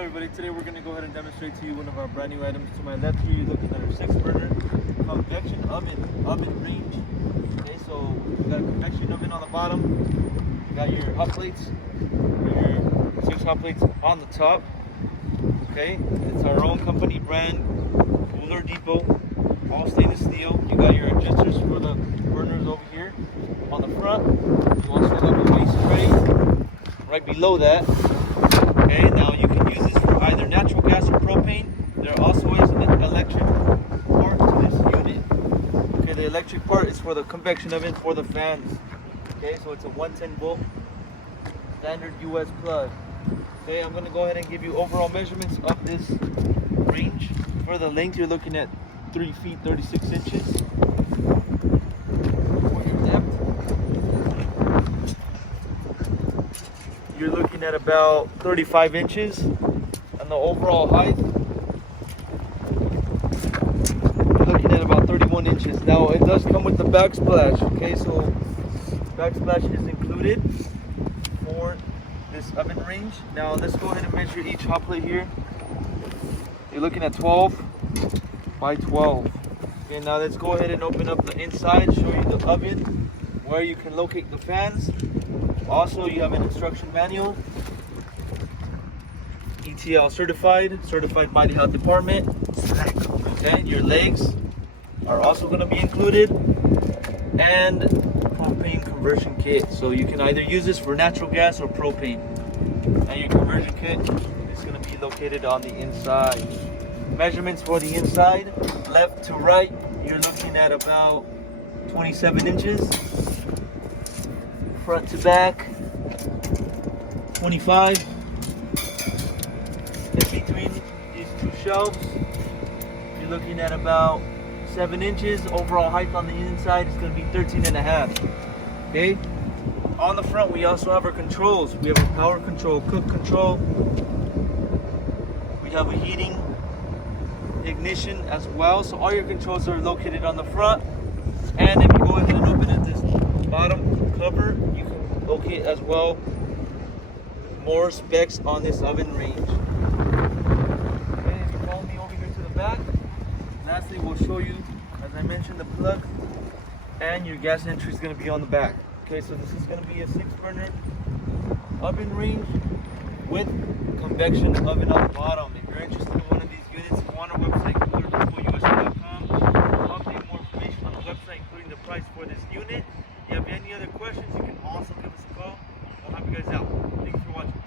Everybody, today we're going to go ahead and demonstrate to you one of our brand new items. To my left here, you're looking at our 6-burner convection oven range. Okay, so we got a convection oven on the bottom. You got your hot plates, your 6 hot plates on the top. Okay, it's our own company brand, Cooler Depot, all stainless steel. You got your adjusters for the burners over here on the front. You also have a waste tray right below that. Okay, now you can use this for either natural gas or propane. There also is an electric part to this unit. Okay, the electric part is for the convection oven for the fans. Okay, so it's a 110 volt standard US plug. Okay, I'm going to go ahead and give you overall measurements of this range. For the length, you're looking at 3 feet 36 inches. For your depth, you're looking at about 35 inches. And the overall height, you're looking at about 31 inches. Now, it does come with the backsplash. Okay, so backsplash is included for this oven range. Now, let's go ahead and measure each hot plate here. You're looking at 12 by 12. Okay, now let's go ahead and open up the inside, show you the oven, where you can locate the fans. Also, you have an instruction manual, ETL certified by the health department. Okay, your legs are also going to be included, and propane conversion kit. So you can either use this for natural gas or propane. And your conversion kit is going to be located on the inside. Measurements for the inside, left to right, you're looking at about 27 inches. Front to back, 25. In between these two shelves, you're looking at about 7 inches. Overall height on the inside is going to be 13.5. Okay. On the front, we also have our controls. We have a power control, cook control. We have a heating, ignition as well. So all your controls are located on the front. And if you go ahead and open it, this bottom cover, you can locate as well more specs on this oven range. Okay, if you follow me over here to the back, lastly we'll show you, as I mentioned, the plug and your gas entry is going to be on the back. Okay, so this is going to be a 6-burner oven range with convection oven on the bottom. If you're interested in one of these units, go on our website, cooler.com. We'll update more information on the website, including the price for this unit. If you have any other questions, you can also give us a call. We'll help you guys out. Thanks for watching.